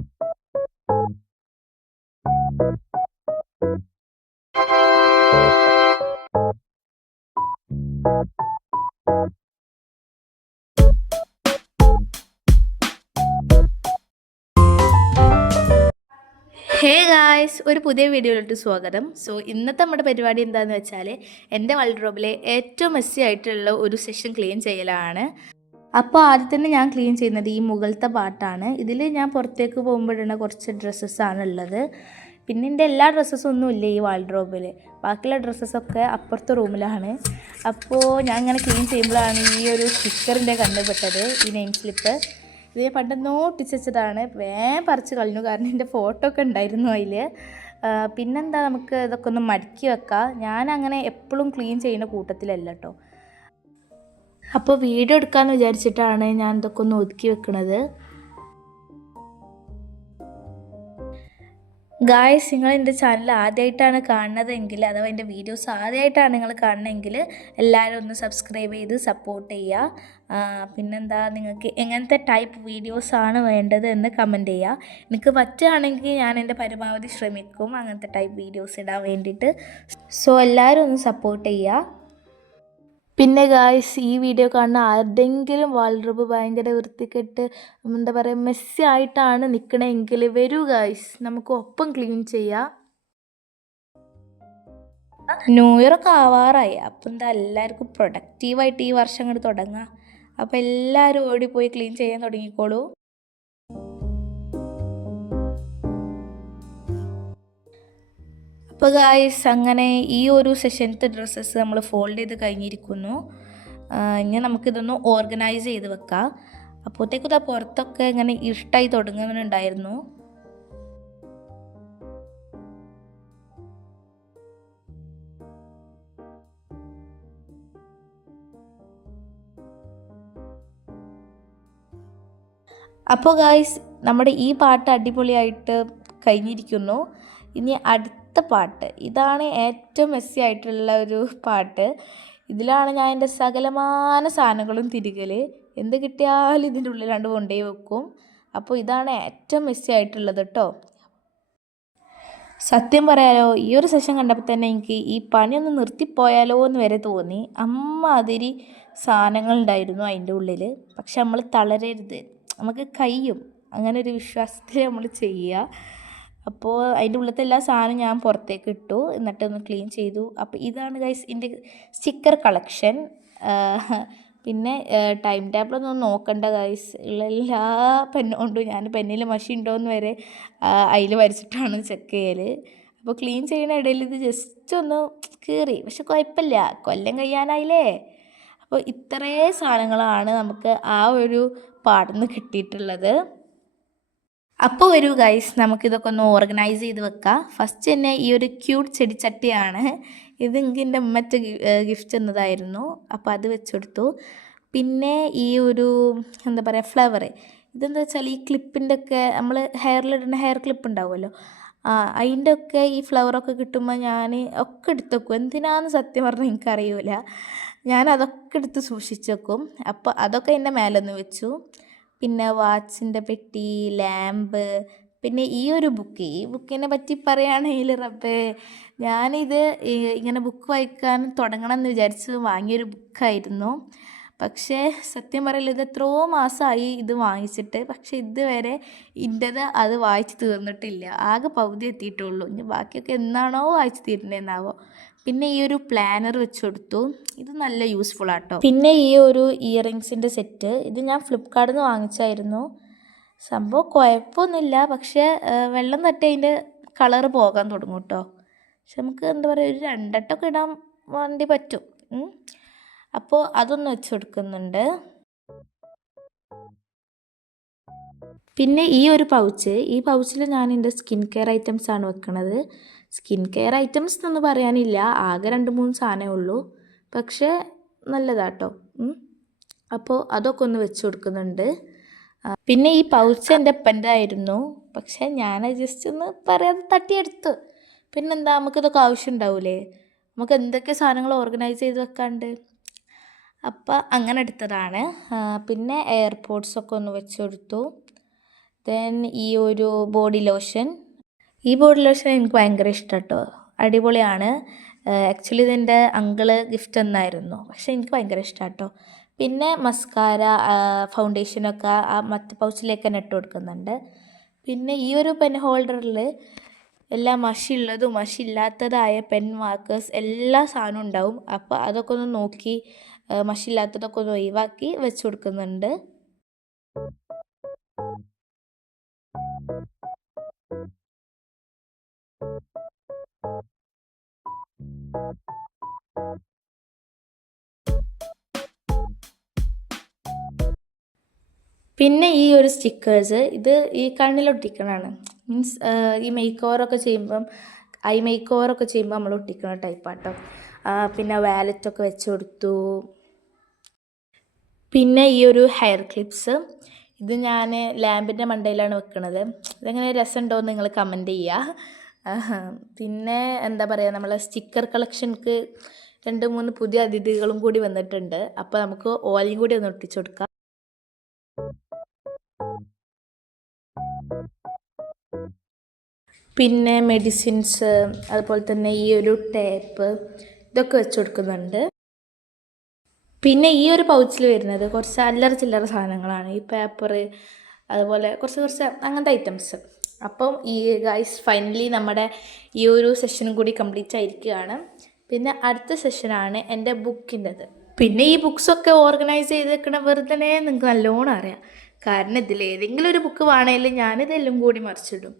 Hey guys, ഒരു പുതിയ വീഡിയോയിലോട്ട് സ്വാഗതം. ഇന്നത്തെ നമ്മുടെ പരിപാടി എന്താണെന്ന് വെച്ചാൽ എൻ്റെ വാൾഡ്രോബിലെ ഏറ്റവും മെസ്സി ആയിട്ടുള്ള ഒരു സെഷൻ ക്ലീൻ ചെയ്യലാണ്. അപ്പോൾ ആദ്യം തന്നെ ഞാൻ ക്ലീൻ ചെയ്യുന്നത് ഈ മുകളിലത്തെ പാർട്ടാണ്. ഇതിൽ ഞാൻ പുറത്തേക്ക് പോകുമ്പോഴുള്ള കുറച്ച് ഡ്രസ്സസ്സാണ് ഉള്ളത്. പിന്നെ എൻ്റെ എല്ലാ ഡ്രസ്സസ്സും ഒന്നും ഇല്ല ഈ വാൾഡ്രോബിൽ. ബാക്കിയുള്ള ഡ്രസ്സസ്സൊക്കെ അപ്പുറത്തെ റൂമിലാണ്. അപ്പോൾ ഞാൻ ഇങ്ങനെ ക്ലീൻ ചെയ്യുമ്പോഴാണ് ഈ ഒരു സ്റ്റിക്കറിൻ്റെ കണ്ടുപെട്ടത്, ഈ നെയിം സ്ലിപ്പ്. ഇത് പണ്ടെന്നോ ഒട്ടിച്ചതാണ്, വേഗം പറിച്ച് കളഞ്ഞു, കാരണം എൻ്റെ ഫോട്ടോ ഒക്കെ ഉണ്ടായിരുന്നു അതിൽ. പിന്നെന്താ, നമുക്ക് ഇതൊക്കെ ഒന്ന് മടക്കി വെക്കാം. ഞാനങ്ങനെ എപ്പോഴും ക്ലീൻ ചെയ്യുന്ന കൂട്ടത്തിലല്ല കേട്ടോ. അപ്പോൾ വീഡിയോ എടുക്കാമെന്ന് വിചാരിച്ചിട്ടാണ് ഞാൻ ഇതൊക്കെ ഒന്ന് ഒതുക്കി വെക്കുന്നത്. ഗായ്സ്, നിങ്ങൾ എൻ്റെ ചാനൽ ആദ്യമായിട്ടാണ് കാണുന്നതെങ്കിൽ, അഥവാ എൻ്റെ വീഡിയോസ് ആദ്യമായിട്ടാണ് നിങ്ങൾ കാണുന്നതെങ്കിൽ എല്ലാവരും ഒന്ന് സബ്സ്ക്രൈബ് ചെയ്ത് സപ്പോർട്ട് ചെയ്യുക. പിന്നെന്താ, നിങ്ങൾക്ക് എങ്ങനത്തെ ടൈപ്പ് വീഡിയോസാണ് വേണ്ടത് എന്ന് കമൻറ്റ് ചെയ്യുക. എനിക്ക് പറ്റുകയാണെങ്കിൽ ഞാൻ എൻ്റെ പരമാവധി ശ്രമിക്കും അങ്ങനത്തെ ടൈപ്പ് വീഡിയോസ് ഇടാൻ വേണ്ടിയിട്ട്. എല്ലാവരും ഒന്ന് സപ്പോർട്ട് ചെയ്യുക. പിന്നെ ഗായ്സ്, ഈ വീഡിയോ കാണുന്ന ആരുടെങ്കിലും വാൾഡ്രോബ് ഭയങ്കര വൃത്തികെട്ട്, എന്താ പറയുക, മെസ്സി ആയിട്ടാണ് നിൽക്കണമെങ്കിൽ വരൂ ഗായ്സ്, നമുക്ക് ഒപ്പം ക്ലീൻ ചെയ്യാം. ന്യൂ ഇയർ ഒക്കെ ആവാറായി. അപ്പം എന്താ, എല്ലാവർക്കും പ്രൊഡക്റ്റീവായിട്ട് ഈ വർഷം അങ്ങോട്ട് തുടങ്ങാം. അപ്പോൾ എല്ലാവരും ഓടിപ്പോയി ക്ലീൻ ചെയ്യാൻ തുടങ്ങിക്കോളൂ. അപ്പോൾ ഗായ്സ്, അങ്ങനെ ഈ ഒരു സെഷനത്തെ ഡ്രസ്സസ് നമ്മൾ ഫോൾഡ് ചെയ്ത് കഴിഞ്ഞിരിക്കുന്നു. ഇനി നമുക്കിതൊന്ന് ഓർഗനൈസ് ചെയ്ത് വെക്കാം. അപ്പോഴത്തേക്കും ഇതാ പുറത്തൊക്കെ ഇങ്ങനെ ഇഷ്ടമായി തുടങ്ങുന്നുണ്ടായിരുന്നു. അപ്പോൾ ഗായ്സ്, നമ്മുടെ ഈ പാട്ട് അടിപൊളിയായിട്ട് കഴിഞ്ഞിരിക്കുന്നു. ഇനി അടുത്ത പാട്ട്, ഇതാണ് ഏറ്റവും മെസ്സി ആയിട്ടുള്ള ഒരു പാട്ട്. ഇതിലാണ് ഞാൻ എൻ്റെ സകലമാന സാധനങ്ങളും തിരികൽ. എന്ത് കിട്ടിയാലും ഇതിൻ്റെ ഉള്ളിൽ കൊണ്ടുപോയി വെക്കും. അപ്പോൾ ഇതാണ് ഏറ്റവും മെസ്സി ആയിട്ടുള്ളത് കേട്ടോ. സത്യം പറയാലോ, ഈ ഒരു സെഷൻ കണ്ടപ്പോൾ തന്നെ എനിക്ക് ഈ പണിയൊന്ന് നിർത്തിപ്പോയാലോ എന്ന് വരെ തോന്നി. അമ്മാതിരി സാധനങ്ങളുണ്ടായിരുന്നു അതിൻ്റെ ഉള്ളിൽ. പക്ഷെ നമ്മൾ തളരരുത്, നമുക്ക് കഴിയും, അങ്ങനെ ഒരു വിശ്വാസത്തിൽ നമ്മൾ ചെയ്യുക. അപ്പോൾ അതിൻ്റെ ഉള്ളിലത്തെ എല്ലാ സാധനവും ഞാൻ പുറത്തേക്ക് ഇട്ടു, എന്നിട്ട് ഒന്ന് ക്ലീൻ ചെയ്തു. അപ്പോൾ ഇതാണ് ഗൈസ് എൻ്റെ സ്റ്റിക്കർ കളക്ഷൻ. പിന്നെ ടൈം ടേബിളൊന്നും നോക്കണ്ട ഗൈസ്, ഉള്ള എല്ലാ പെണ്ണുകൊണ്ടും ഞാൻ പെന്നിൽ മഷി ഉണ്ടോയെന്ന് വരെ അതിൽ വരച്ചിട്ടാണ് ചെക്ക് ചെയ്യൽ. അപ്പോൾ ക്ലീൻ ചെയ്യുന്ന ഇടയിൽ ഇത് ജസ്റ്റ് ഒന്ന് കീറി, പക്ഷെ കുഴപ്പമില്ല, കൊല്ലം കഴിയാനായില്ലേ. അപ്പോൾ ഇത്രയും സാധനങ്ങളാണ് നമുക്ക് ആ ഒരു പാടിൽ നിന്ന് കിട്ടിയിട്ടുള്ളത്. അപ്പോൾ വരൂ ഗൈസ്, നമുക്കിതൊക്കെ ഒന്ന് ഓർഗനൈസ് ചെയ്ത് വെക്കാം. ഫസ്റ്റ് തന്നെ ഈ ഒരു ക്യൂട്ട് ചെടിച്ചട്ടിയാണ്. ഇത് എനിക്ക് എൻ്റെ ഉമ്മറ്റ് ഗിഫ്റ്റ് തന്നതായിരുന്നു, അപ്പോൾ അത് വെച്ചെടുത്തു. പിന്നെ ഈ ഒരു എന്താ പറയുക, ഫ്ലവർ, ഇതെന്താ വെച്ചാൽ ഈ ക്ലിപ്പിൻ്റെ ഒക്കെ നമ്മൾ ഹെയറിലിടുന്ന ഹെയർ ക്ലിപ്പ് ഉണ്ടാവുമല്ലോ, അതിൻ്റെ ഒക്കെ ഈ ഫ്ലവറൊക്കെ കിട്ടുമ്പോൾ ഞാൻ ഒക്കെ എടുത്ത് വെക്കും. എന്തിനാന്ന് സത്യം പറഞ്ഞാൽ എനിക്കറിയില്ല, ഞാൻ അതൊക്കെ എടുത്ത് സൂക്ഷിച്ച് വെക്കും. അപ്പോൾ അതൊക്കെ എൻ്റെ മേലൊന്ന് വെച്ചു. പിന്നെ വാച്ചിൻ്റെ പെട്ടി, ലാമ്പ്, പിന്നെ ഈ ഒരു ബുക്ക്, ഈ ബുക്കിനെ പറ്റി പറയുകയാണെങ്കിൽ റബ്ബേ, ഞാനിത് ഇങ്ങനെ ബുക്ക് വായിക്കാൻ തുടങ്ങണം എന്ന് വിചാരിച്ച് വാങ്ങിയൊരു ബുക്കായിരുന്നു. പക്ഷേ സത്യം പറയില്ല, ഇത് എത്രയോ മാസമായി ഇത് വാങ്ങിച്ചിട്ട്, പക്ഷെ ഇതുവരെ ഇൻ്റെത് അത് വായിച്ച് തീർന്നിട്ടില്ല. ആകെ പകുതി എത്തിയിട്ടുള്ളൂ. ഇനി ബാക്കിയൊക്കെ എന്നാണോ വായിച്ച് തീരുന്നതെന്നാവോ. പിന്നെ ഈ ഒരു പ്ലാനർ വെച്ച് കൊടുത്തു, ഇത് നല്ല യൂസ്ഫുൾ ആട്ടോ. പിന്നെ ഈ ഒരു ഇയറിങ്സിൻ്റെ സെറ്റ്, ഇത് ഞാൻ ഫ്ലിപ്കാർട്ടിൽ നിന്ന് വാങ്ങിച്ചായിരുന്നു. സംഭവം കുഴപ്പമൊന്നുമില്ല, പക്ഷേ വെള്ളം തട്ടി അതിൻ്റെ കളറ് പോകാൻ തുടങ്ങും കേട്ടോ. പക്ഷെ നമുക്ക് എന്താ പറയുക, ഒരു രണ്ടെട്ടൊക്കെ ഇടാൻ വേണ്ടി പറ്റും. അപ്പോൾ അതൊന്ന് വെച്ച് കൊടുക്കുന്നുണ്ട്. പിന്നെ ഈ ഒരു പൗച്ച്, ഈ പൗച്ചിൽ ഞാൻ എൻ്റെ സ്കിൻ കെയർ ഐറ്റംസ് ആണ് വെക്കുന്നത്. സ്കിൻ കെയർ ഐറ്റംസ് എന്നൊന്നും പറയാനില്ല, ആകെ 2-3 സാധനമേ ഉള്ളൂ, പക്ഷേ നല്ലതാട്ടോ. അപ്പോൾ അതൊക്കെ ഒന്ന് വെച്ച് കൊടുക്കുന്നുണ്ട്. പിന്നെ ഈ പൗച്ച് എൻ്റെ അപ്പൻ്റെ ആയിരുന്നു, പക്ഷേ ഞാൻ ജസ്റ്റ് ഒന്ന് പറയാതെ തട്ടിയെടുത്തു. പിന്നെന്താ, നമുക്കിതൊക്കെ ആവശ്യം ഉണ്ടാവില്ലേ, നമുക്ക് എന്തൊക്കെ സാധനങ്ങൾ ഓർഗനൈസ് ചെയ്ത് വെക്കാണ്ട്. അപ്പം അങ്ങനെ എടുത്തതാണ്. പിന്നെ എയർപോഡ്സൊക്കെ ഒന്ന് വെച്ച് കൊടുത്തു. ദെൻ ഈ ഒരു ബോഡി ലോഷൻ. ഈ ബോഡി ലോഷൻ എനിക്ക് ഭയങ്കര ഇഷ്ടം കേട്ടോ, അടിപൊളിയാണ്. ആക്ച്വലി ഇതെൻ്റെ അങ്കിള് ഗിഫ്റ്റ് തന്നായിരുന്നു, പക്ഷേ എനിക്ക് ഭയങ്കര ഇഷ്ടം കേട്ടോ. പിന്നെ മസ്കാര, ഫൗണ്ടേഷനൊക്കെ ആ മറ്റ് പൗച്ചിലേക്ക് തന്നെ ഇട്ട് കൊടുക്കുന്നുണ്ട്. പിന്നെ ഈ ഒരു പെൻ ഹോൾഡറിൽ എല്ലാ മഷിയുള്ളതും മഷിയില്ലാത്തതായ പെൻ മാർക്കേഴ്സ് എല്ലാ സാധനവും ഉണ്ടാവും. അപ്പോൾ അതൊക്കെ ഒന്ന് നോക്കി മഷിയില്ലാത്തതൊക്കെ ഒന്ന് ഒഴിവാക്കി വെച്ച് കൊടുക്കുന്നുണ്ട്. പിന്നെ ഈ ഒരു സ്റ്റിക്കേഴ്സ് ഇത് ഈ കണ്ണിലൊട്ടിക്കണതാണ്. മീൻസ് ഈ മേക്ക് ഓവറൊക്കെ ചെയ്യുമ്പം ഐ മേക്ക് ഓവറൊക്കെ ചെയ്യുമ്പോൾ നമ്മൾ ഒട്ടിക്കുന്ന ടൈപ്പാട്ടോ. പിന്നെ വാലറ്റൊക്കെ വെച്ച് കൊടുത്തു. പിന്നെ ഈ ഒരു ഹെയർ ക്ലിപ്സ് ഇത് ഞാൻ ലാമ്പിൻ്റെ മണ്ടയിലാണ് വെക്കുന്നത്. ഇതെങ്ങനെ രസമുണ്ടോ എന്ന് നിങ്ങൾ കമൻറ്റ് ചെയ്യുക. പിന്നെ എന്താ പറയുക, നമ്മളെ സ്റ്റിക്കർ കളക്ഷൻക്ക് 2-3 പുതിയ അതിഥികളും കൂടി വന്നിട്ടുണ്ട്. അപ്പോൾ നമുക്ക് ഓലയും കൂടി ഒന്ന് ഒട്ടിച്ചു കൊടുക്കാം. പിന്നെ മെഡിസിൻസ്, അതുപോലെ തന്നെ ഈ ഒരു ടേപ്പ്, ഇതൊക്കെ വെച്ച് കൊടുക്കുന്നുണ്ട്. പിന്നെ ഈ ഒരു പൗച്ചിൽ വരുന്നത് കുറച്ച് അല്ലറ ചില്ലറ സാധനങ്ങളാണ്, ഈ പേപ്പർ, അതുപോലെ കുറച്ച് അങ്ങനത്തെ ഐറ്റംസ്. അപ്പം ഈ ഗൈസ് ഫൈനലി നമ്മുടെ ഈ ഒരു സെഷനും കൂടി കംപ്ലീറ്റ് ആയിരിക്കുകയാണ്. പിന്നെ അടുത്ത സെഷനാണ് എൻ്റെ ബുക്കിൻ്റെത്. പിന്നെ ഈ ബുക്സൊക്കെ ഓർഗനൈസ് ചെയ്ത് വെക്കണ വെറുതെ നിങ്ങൾക്ക് നല്ലോണം അറിയാം. കാരണം ഇതിലേതെങ്കിലും ഒരു ബുക്ക് വേണമെങ്കിൽ ഞാനിതെല്ലാം കൂടി മറിച്ചിടും.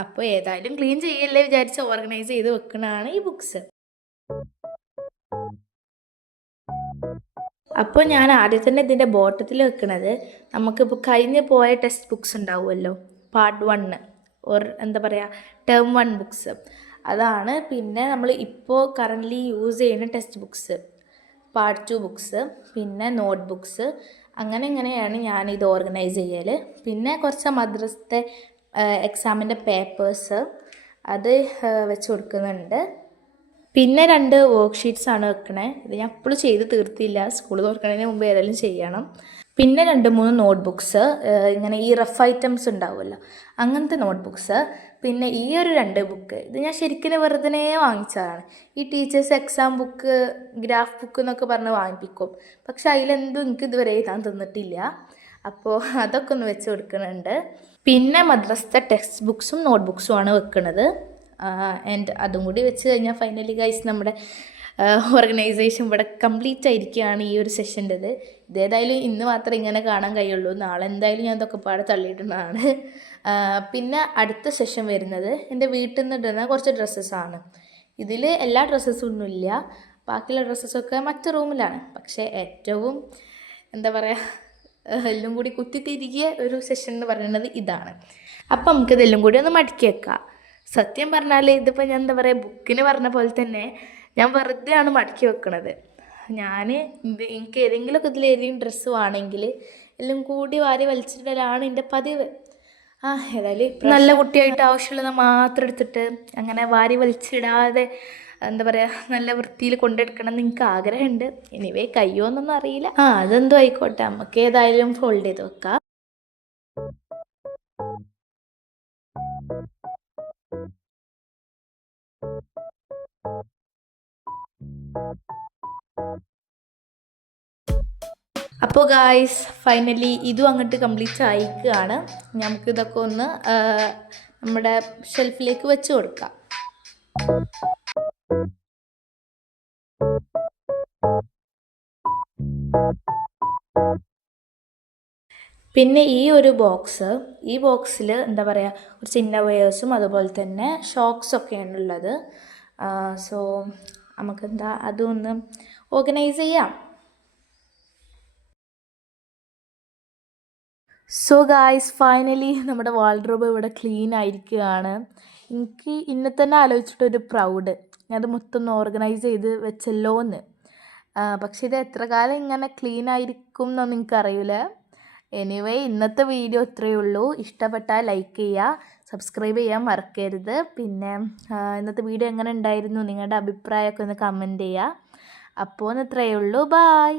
അപ്പോൾ ഏതായാലും ക്ലീൻ ചെയ്യല്ലേ വിചാരിച്ച് ഓർഗനൈസ് ചെയ്ത് വെക്കണതാണ് ഈ ബുക്സ്. അപ്പോൾ ഞാൻ ആദ്യം തന്നെ ഇതിൻ്റെ ബോട്ടത്തിൽ വെക്കുന്നത്, നമുക്കിപ്പോൾ കഴിഞ്ഞ് പോയ ടെക്സ്റ്റ് ബുക്സ് ഉണ്ടാവുമല്ലോ, പാർട്ട് 1 ഓർ എന്താ പറയുക ടേം 1 ബുക്സ്, അതാണ്. പിന്നെ നമ്മൾ ഇപ്പോൾ കറൻ്റ്ലി യൂസ് ചെയ്യുന്ന ടെക്സ്റ്റ് ബുക്സ്, പാർട്ട് 2 ബുക്സ്, പിന്നെ നോട്ട് ബുക്സ്, അങ്ങനെയാണ് ഞാനിത് ഓർഗനൈസ് ചെയ്യൽ. പിന്നെ കുറച്ച് മദ്രസത്തെ എക്സാമിൻ്റെ പേപ്പേഴ്സ് അത് വെച്ച് കൊടുക്കുന്നുണ്ട്. പിന്നെ 2 വർക്ക് ഷീറ്റ്സാണ് വെക്കണേ. ഇത് ഞാൻ എപ്പോഴും ചെയ്ത് തീർത്തില്ല, സ്കൂൾ തുറക്കുന്നതിന് മുമ്പ് ഏതായാലും ചെയ്യണം. പിന്നെ 2-3 നോട്ട് ബുക്സ്, ഇങ്ങനെ ഈ റഫ് ഐറ്റംസ് ഉണ്ടാവുമല്ലോ അങ്ങനത്തെ നോട്ട് ബുക്സ്. പിന്നെ ഈ ഒരു 2 ബുക്ക് ഇത് ഞാൻ ശരിക്കും വെറുതെ വാങ്ങിച്ചതാണ്. ഈ teachers exam book, graph book എന്നൊക്കെ പറഞ്ഞ് വാങ്ങിപ്പിക്കും, പക്ഷെ അതിലെന്തും എനിക്ക് ഇതുവരെ എഴുതാൻ തന്നിട്ടില്ല. അപ്പോൾ അതൊക്കെ ഒന്ന് വെച്ച് കൊടുക്കുന്നുണ്ട്. പിന്നെ മദ്രസത്തെ ടെക്സ്റ്റ് ബുക്സും നോട്ട് ബുക്സുമാണ് വെക്കുന്നത്. ആൻഡ് അതും കൂടി വെച്ച് കഴിഞ്ഞാൽ ഫൈനലി ഗൈസ് നമ്മുടെ ഓർഗനൈസേഷൻ ഇവിടെ കംപ്ലീറ്റ് ആയിരിക്കുകയാണ് ഈ ഒരു സെഷൻ്റെത്. ഇതേതായാലും ഇന്ന് മാത്രമേ ഇങ്ങനെ കാണാൻ കഴിയുള്ളൂ, നാളെ എന്തായാലും ഞാൻ ഇതൊക്കെ പാടെ തള്ളിയിടുന്നതാണ്. പിന്നെ അടുത്ത സെഷൻ വരുന്നത് എൻ്റെ വീട്ടിൽ നിന്ന് ഇടുന്ന കുറച്ച് ഡ്രസ്സസ്സാണ്. ഇതിൽ എല്ലാ ഡ്രസ്സസ്സും ഒന്നുമില്ല, ബാക്കിയുള്ള ഡ്രസ്സസ്സൊക്കെ മറ്റു റൂമിലാണ്. പക്ഷേ ഏറ്റവും എന്താ പറയുക എല്ലാം കൂടി കുത്തിത്തിരികിയ ഒരു സെഷൻ എന്ന് പറയുന്നത് ഇതാണ്. അപ്പം നമുക്കിതെല്ലാം കൂടി ഒന്ന് മടക്കി വെക്കാം. സത്യം പറഞ്ഞാൽ ഇതിപ്പോൾ ഞാൻ എന്താ പറയുക, ബുക്കിന് പറഞ്ഞ പോലെ തന്നെ ഞാൻ വെറുതെയാണ് മടക്കി വെക്കണത്. എനിക്ക് ഏതെങ്കിലുമൊക്കെ ഇതിലേതെങ്കിലും ഡ്രസ്സ് വേണമെങ്കിൽ എല്ലാം കൂടി വാരി വലിച്ചിടലാണ് എൻ്റെ പതിവ്. ഏതായാലും നല്ല കുട്ടിയായിട്ട് ആവശ്യമുള്ളത് മാത്രം എടുത്തിട്ട് അങ്ങനെ വാരി വലിച്ചിടാതെ എന്താ പറയുക നല്ല വൃത്തിയിൽ കൊണ്ടെടുക്കണം എന്ന് എനിക്ക് ആഗ്രഹമുണ്ട്. എനിവേ കയ്യോന്നൊന്നും അറിയില്ല. അതെന്തോ ആയിക്കോട്ടെ, നമുക്ക് ഏതായാലും ഫോൾഡ് ചെയ്ത് വെക്കാം. അപ്പോൾ ഗായ്സ് ഫൈനലി ഇതും അങ്ങോട്ട് കംപ്ലീറ്റ് ആയിക്കുകയാണ്. നമുക്കിതൊക്കെ ഒന്ന് നമ്മുടെ ഷെൽഫിലേക്ക് വെച്ച് കൊടുക്കാം. പിന്നെ ഈ ഒരു ഈ ബോക്സിൽ എന്താ പറയുക കുറച്ച് ഇന്നർവെയേഴ്സും അതുപോലെ തന്നെ ഷോക്സൊക്കെയാണ് ഉള്ളത്. സോ നമുക്കെന്താ അതൊന്ന് ഓർഗനൈസ് ചെയ്യാം. സോ ഗായ്സ് ഫൈനലി നമ്മുടെ വാൾഡ്രോബ് ഇവിടെ ക്ലീൻ ആയിരിക്കുകയാണ്. എനിക്ക് ഇന്നെ തന്നെ ആലോചിച്ചിട്ടൊരു പ്രൗഡ്, ഞാനത് മൊത്തം ഒന്ന് ഓർഗനൈസ് ചെയ്ത് വെച്ചല്ലോ എന്ന്. പക്ഷേ ഇത് എത്ര കാലം ഇങ്ങനെ ക്ലീൻ ആയിരിക്കും എന്നൊന്നും എനിക്കറിയില്ല. എനിവേ ഇന്നത്തെ വീഡിയോ ഇത്രയേ ഉള്ളൂ. ഇഷ്ടപ്പെട്ടാൽ ലൈക്ക് ചെയ്യുക, സബ്സ്ക്രൈബ് ചെയ്യാൻ മറക്കരുത്. പിന്നെ ഇന്നത്തെ വീഡിയോ എങ്ങനെ ഉണ്ടായിരുന്നു, നിങ്ങളുടെ അഭിപ്രായമൊക്കെ ഒന്ന് കമൻറ്റ് ചെയ്യുക. അപ്പോൾ ഇത്രയേ ഉള്ളൂ, ബായ്.